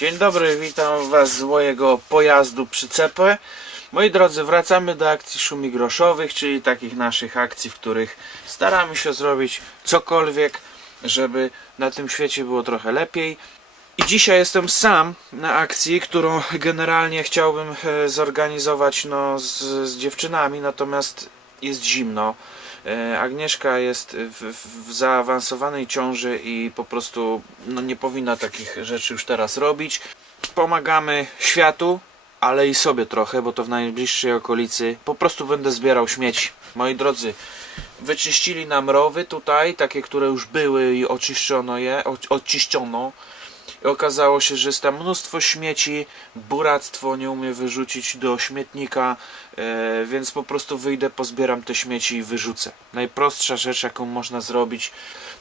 Dzień dobry, witam Was z mojego pojazdu przyczepy. Moi drodzy, wracamy do akcji szumi groszowych, czyli takich naszych akcji, w których staramy się zrobić cokolwiek, żeby na tym świecie było trochę lepiej. I dzisiaj jestem sam na akcji, którą generalnie chciałbym e, zorganizować no, z, z dziewczynami, natomiast jest zimno. E, Agnieszka jest w, w, zaawansowanej ciąży i po prostu no, nie powinna takich rzeczy już teraz robić. Pomagamy światu, ale i sobie trochę, bo to w najbliższej okolicy po prostu będę zbierał śmieci. Moi drodzy, wyczyścili nam rowy tutaj, takie, które już były i oczyszczono je, oczyszczono. I okazało się, że jest tam mnóstwo śmieci, buractwo nie umie wyrzucić do śmietnika, e, więc po prostu wyjdę, pozbieram te śmieci i wyrzucę. Najprostsza rzecz, jaką można zrobić,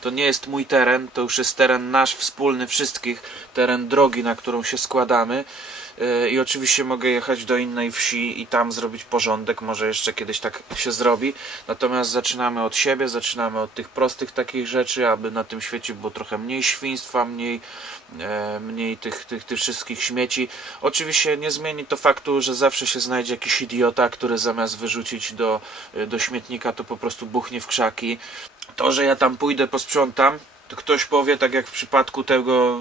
to nie jest mój teren, to już jest teren nasz wspólny, wszystkich, teren drogi, na którą się składamy. E, I oczywiście mogę jechać do innej wsi i tam zrobić porządek, może jeszcze kiedyś tak się zrobi. Natomiast zaczynamy od siebie, zaczynamy od tych prostych takich rzeczy, aby na tym świecie było trochę mniej świństwa, mniej, e, mniej tych, tych, tych wszystkich śmieci. Oczywiście nie zmieni to faktu, że zawsze się znajdzie jakiś idiota, który zamiast wyrzucić do, e, do śmietnika, to po prostu buchnie w krzaki. To, że ja tam pójdę, posprzątam, to ktoś powie, tak jak w przypadku tego,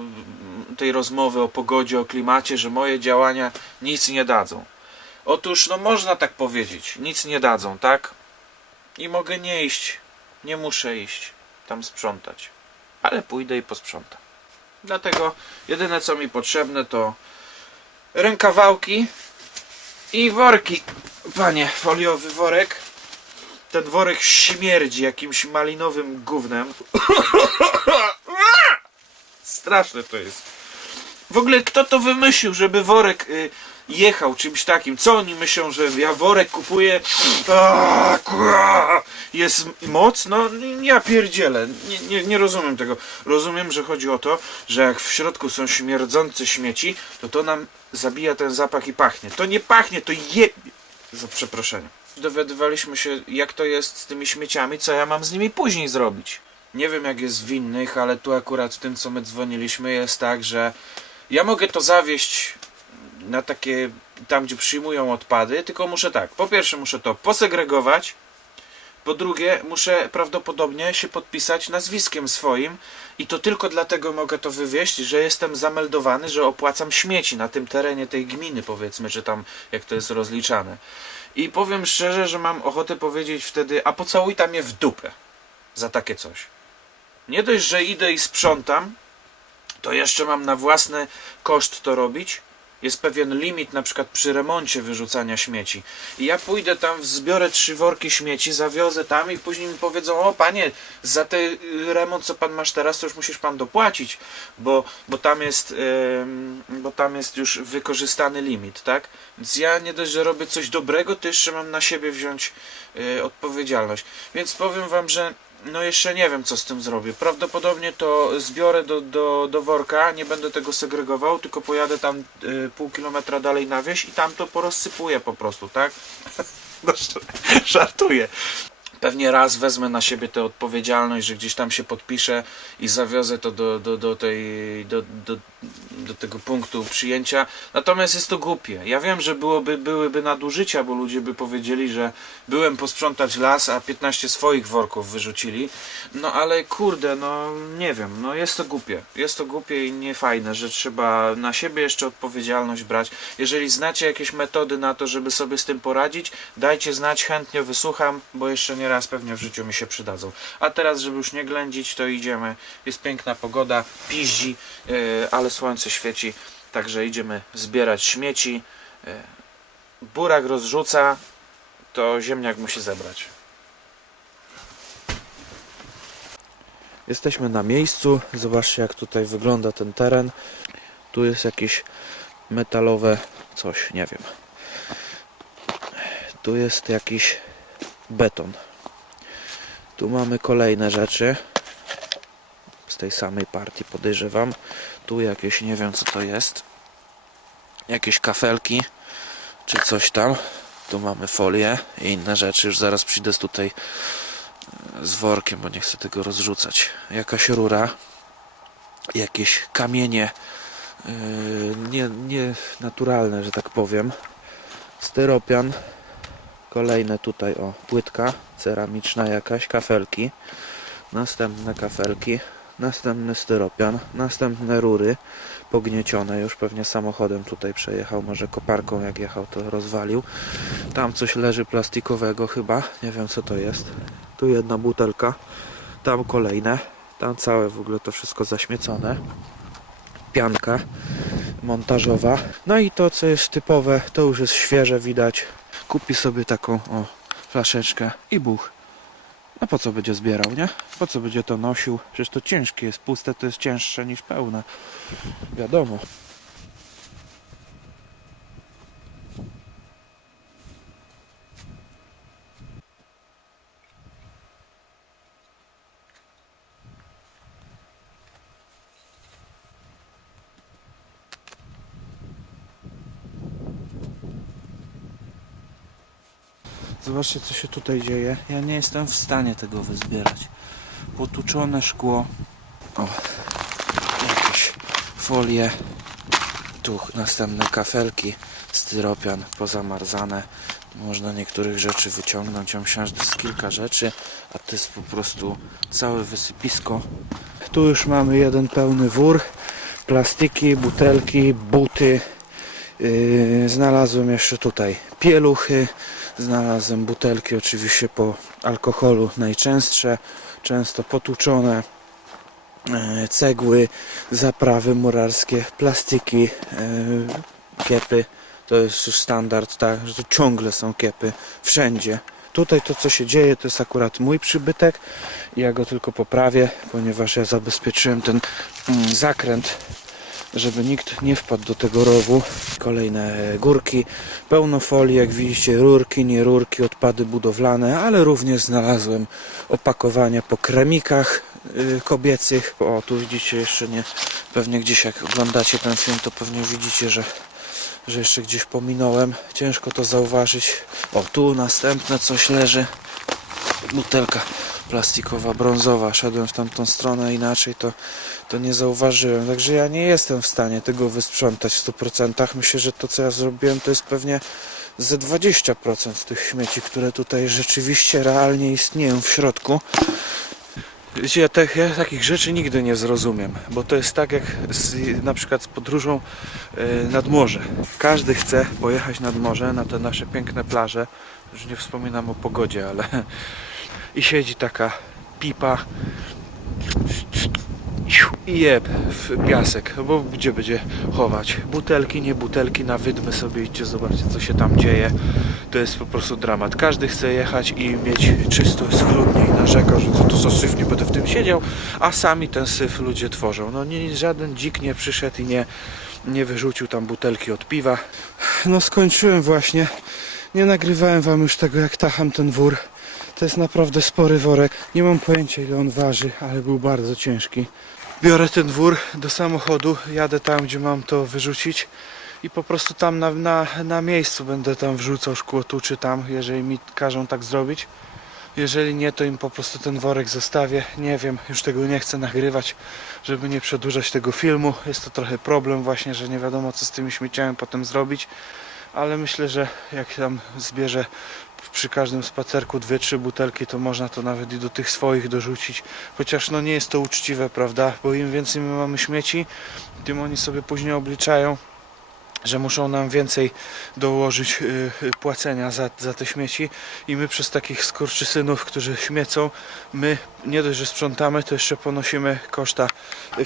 tej rozmowy o pogodzie, o klimacie, że moje działania nic nie dadzą. Otóż, no można tak powiedzieć, nic nie dadzą, tak? I mogę nie iść, nie muszę iść tam sprzątać, ale pójdę i posprzątam. Dlatego jedyne co mi potrzebne to rękawałki i worki. Panie, foliowy worek. Ten worek śmierdzi jakimś malinowym gównem. Straszne to jest. W ogóle kto to wymyślił, żeby worek y, jechał czymś takim? Co oni myślą, że ja worek kupuję? Jest moc? No ja pierdzielę. Nie, nie, nie rozumiem tego. Rozumiem, że chodzi o to, że jak w środku są śmierdzące śmieci, to to nam zabija ten zapach i pachnie. To nie pachnie, to je... Za przeproszeniem. Dowiadywaliśmy się, jak to jest z tymi śmieciami, co ja mam z nimi później zrobić. Nie wiem, jak jest w innych, ale tu akurat w tym, co my dzwoniliśmy, jest tak, że ja mogę to zawieść na takie, tam gdzie przyjmują odpady, tylko muszę tak, po pierwsze muszę to posegregować, po drugie muszę prawdopodobnie się podpisać nazwiskiem swoim i to tylko dlatego mogę to wywieźć, że jestem zameldowany, że opłacam śmieci na tym terenie tej gminy, powiedzmy, czy tam jak to jest rozliczane. I powiem szczerze, że mam ochotę powiedzieć wtedy, a pocałuj tam je w dupę za takie coś. Nie dość, że idę i sprzątam, to jeszcze mam na własny koszt to robić. Jest pewien limit na przykład przy remoncie wyrzucania śmieci. I ja pójdę tam, zbiorę trzy worki śmieci, zawiozę tam i później mi powiedzą, o panie, za ten remont co pan masz teraz, to już musisz pan dopłacić, bo, bo, tam jest, ym, bo tam jest już wykorzystany limit, tak? Więc ja nie dość, że robię coś dobrego, to jeszcze mam na siebie wziąć y, odpowiedzialność. Więc powiem wam, że no jeszcze nie wiem co z tym zrobię. Prawdopodobnie to zbiorę do, do, do worka, nie będę tego segregował, tylko pojadę tam y, pół kilometra dalej na wieś i tam to porozsypuję po prostu, tak? No, żartuję. Pewnie raz wezmę na siebie tę odpowiedzialność, że gdzieś tam się podpiszę i zawiozę to do, do, do, tej, do, do, do tego punktu przyjęcia. Natomiast jest to głupie. Ja wiem, że byłoby, byłyby nadużycia, bo ludzie by powiedzieli, że byłem posprzątać las, a 15 swoich worków wyrzucili. No ale kurde, no nie wiem, no jest to głupie. Jest to głupie i niefajne, że trzeba na siebie jeszcze odpowiedzialność brać. Jeżeli znacie jakieś metody na to, żeby sobie z tym poradzić, dajcie znać, chętnie wysłucham, bo jeszcze nie raz pewnie w życiu mi się przydadzą. A teraz, żeby już nie ględzić, to idziemy. Jest piękna pogoda, piździ, yy, ale słońce świeci, także idziemy zbierać śmieci. Yy, burak rozrzuca, to ziemniak musi zebrać. Jesteśmy na miejscu. Zobaczcie, jak tutaj wygląda ten teren. Tu jest jakieś metalowe coś, nie wiem. Tu jest jakiś beton. Tu mamy kolejne rzeczy. Tej samej partii podejrzewam. Tu jakieś, nie wiem co to jest. Jakieś kafelki, czy coś tam. Tu mamy folię i inne rzeczy. Już zaraz przyjdę tutaj z workiem, bo nie chcę tego rozrzucać. Jakaś rura, jakieś kamienie Yy, nie naturalne, że tak powiem. Styropian. Kolejne tutaj, o, płytka ceramiczna jakaś, kafelki. Następne kafelki. Następny styropian. Następne rury pogniecione. Już pewnie samochodem tutaj przejechał. Może koparką jak jechał to rozwalił. Tam coś leży plastikowego chyba. Nie wiem co to jest. Tu jedna butelka. Tam kolejne. Tam całe w ogóle to wszystko zaśmiecone. Pianka montażowa. No i to co jest typowe, to już jest świeże widać. Kupi sobie taką o flaszeczkę i buch. No po co będzie zbierał, nie? Po co będzie to nosił? Przecież to ciężkie jest, puste to jest cięższe niż pełne. Wiadomo. Zobaczcie, co się tutaj dzieje. Ja nie jestem w stanie tego wyzbierać. Potłuczone szkło. O, jakieś folie. Tu następne kafelki, styropian pozamarzane. Można niektórych rzeczy wyciągnąć. Ja myślałem, że to jest kilka rzeczy, a to jest po prostu całe wysypisko. Tu już mamy jeden pełny wór. Plastiki, butelki, buty. Yy, znalazłem jeszcze tutaj pieluchy. Znalazłem butelki oczywiście po alkoholu najczęstsze, często potłuczone, e, cegły, zaprawy murarskie, plastiki, e, kiepy. To jest już standard, tak, że tu ciągle są kiepy, wszędzie. Tutaj to co się dzieje to jest akurat mój przybytek ja go tylko poprawię, ponieważ ja zabezpieczyłem ten mm, zakręt żeby nikt nie wpadł do tego rowu. Kolejne górki, pełno folii, jak widzicie, rurki, nie rurki, odpady budowlane, ale również znalazłem opakowania po kremikach y, kobiecych. O, tu widzicie jeszcze nie, pewnie gdzieś jak oglądacie ten film, to pewnie widzicie, że że jeszcze gdzieś pominąłem. Ciężko to zauważyć. O, tu następne coś leży. Butelka plastikowa, brązowa. Szedłem w tamtą stronę, inaczej to, to nie zauważyłem. Także ja nie jestem w stanie tego wysprzątać w 100%. Myślę, że to co ja zrobiłem to jest pewnie ze 20% tych śmieci, które tutaj rzeczywiście realnie istnieją w środku. Wiecie, ja, ja takich rzeczy nigdy nie zrozumiem, bo to jest tak jak z, na przykład z podróżą e, nad morze. Każdy chce pojechać nad morze, na te nasze piękne plaże. Już nie wspominam o pogodzie, ale i siedzi taka pipa i jeb w piasek, bo gdzie będzie chować? Butelki, nie butelki, na wydmy sobie idźcie, zobaczcie co się tam dzieje. To jest po prostu dramat. Każdy chce jechać i mieć czysto, schludnie i narzeka, że to, to za syf, nie będę w tym siedział, a sami ten syf ludzie tworzą. No nie, żaden dzik nie przyszedł i nie, nie wyrzucił tam butelki od piwa. No skończyłem właśnie. Nie nagrywałem wam już tego jak tacham ten wór. To jest naprawdę spory worek. Nie mam pojęcia ile on waży, ale był bardzo ciężki. Biorę ten wór do samochodu, jadę tam gdzie mam to wyrzucić i po prostu tam na, na, na miejscu będę tam wrzucał szkło tu czy tam, jeżeli mi każą tak zrobić. Jeżeli nie, to im po prostu ten worek zostawię. Nie wiem, już tego nie chcę nagrywać, żeby nie przedłużać tego filmu. Jest to trochę problem właśnie, że nie wiadomo co z tymi śmieciami potem zrobić. Ale myślę, że jak tam zbierze przy każdym spacerku dwie, trzy butelki, to można to nawet i do tych swoich dorzucić. Chociaż no nie jest to uczciwe, prawda? Bo im więcej my mamy śmieci, tym oni sobie później obliczają że muszą nam więcej dołożyć y, y, płacenia za, za te śmieci. I my przez takich skurczysynów, którzy śmiecą, my nie dość, że sprzątamy, to jeszcze ponosimy koszta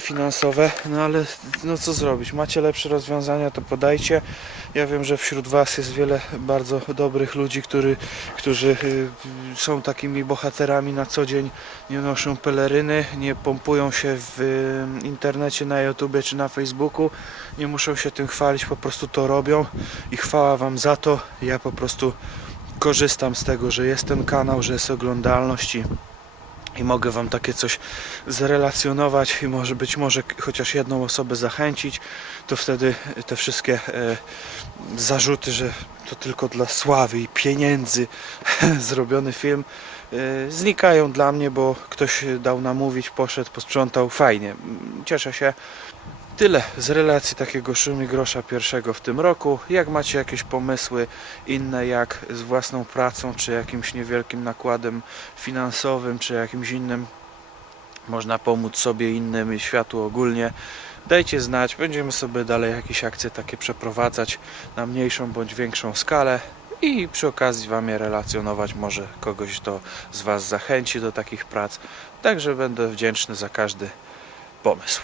finansowe, no ale no co zrobić, macie lepsze rozwiązania, to podajcie. Ja wiem, że wśród Was jest wiele bardzo dobrych ludzi, który, którzy y, są takimi bohaterami na co dzień, nie noszą peleryny, nie pompują się w internecie, na YouTubie czy na Facebooku, nie muszą się tym chwalić, po prostu to robią i chwała Wam za to. Ja po prostu korzystam z tego, że jest ten kanał, że jest oglądalność i, i mogę Wam takie coś zrelacjonować i może być może chociaż jedną osobę zachęcić, to wtedy te wszystkie e, zarzuty, że to tylko dla sławy i pieniędzy zrobiony film e, znikają dla mnie, bo ktoś dał namówić, poszedł, posprzątał, fajnie, cieszę się. Tyle z relacji takiego szumi grosza pierwszego w tym roku. Jak macie jakieś pomysły inne, jak z własną pracą, czy jakimś niewielkim nakładem finansowym, czy jakimś innym można pomóc sobie innym i światu ogólnie, dajcie znać. Będziemy sobie dalej jakieś akcje takie przeprowadzać na mniejszą bądź większą skalę i przy okazji Wam je relacjonować. Może kogoś to z Was zachęci do takich prac. Także będę wdzięczny za każdy pomysł.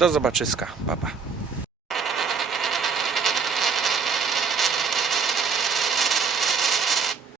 Do zobaczyska. Pa, pa.